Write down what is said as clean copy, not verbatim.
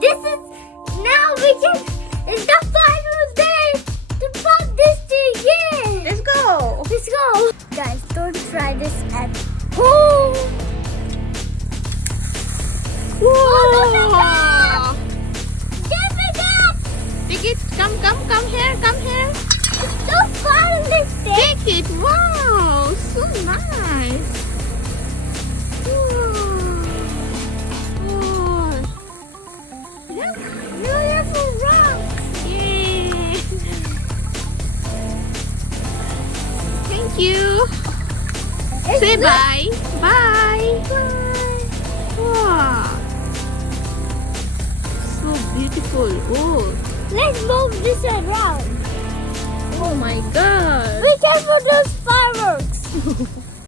This is now we can. It's the final day to pop this thing in. Let's go. Let's go, guys. Don't try this at home. Whoa! Give me that. Take it. Come here. It's so fun, this thing. Take it. Wow, so nice. Whoa. Look, beautiful rock. Yay. Thank you. Say bye. Bye. Wow. So beautiful. Oh. Let's move this around. Oh my god. Be careful those fireworks.